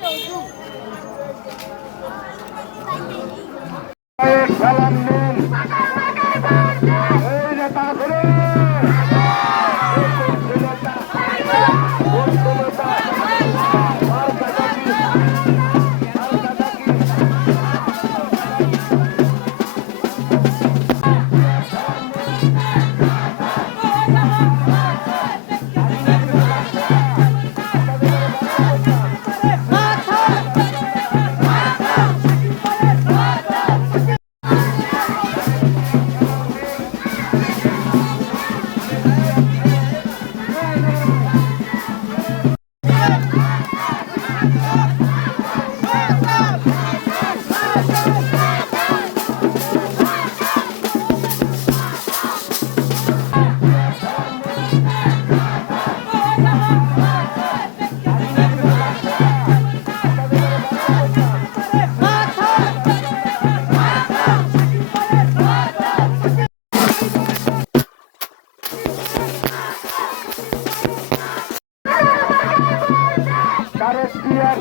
走路。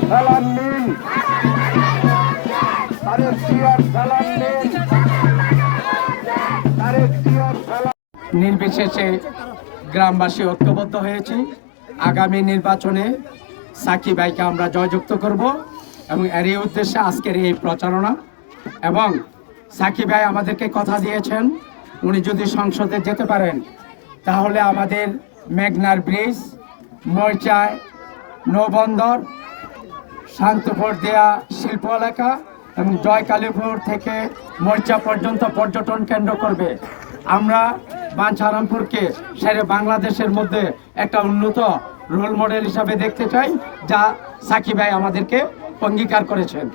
সালাম নিন সালাম নিন সালাম নির্বিশেষে গ্রামবাসী ঐক্যবদ্ধ হয়েছি। আগামী নির্বাচনে সাকি ভাইকে আমরা জয়যুক্ত করব এবং এরই উদ্দেশ্যে আজকের এই প্রচারণা। এবং সাকি ভাই আমাদেরকে কথা দিয়েছেন, উনি যদি সংসদে যেতে পারেন, তাহলে আমাদের মেঘনার ব্রিজ মরচায় নৌবন্দর শান্তপুর দেয়া শিল্প এলাকা এবং জয়কালীপুর থেকে মরিচা পর্যন্ত পর্যটন কেন্দ্র করবে। আমরা বাঞ্ছারামপুরকে সেরে বাংলাদেশের মধ্যে একটা উন্নত রোল মডেল হিসাবে দেখতে চাই, যা সাকিব ভাই আমাদেরকে অঙ্গীকার করেছেন।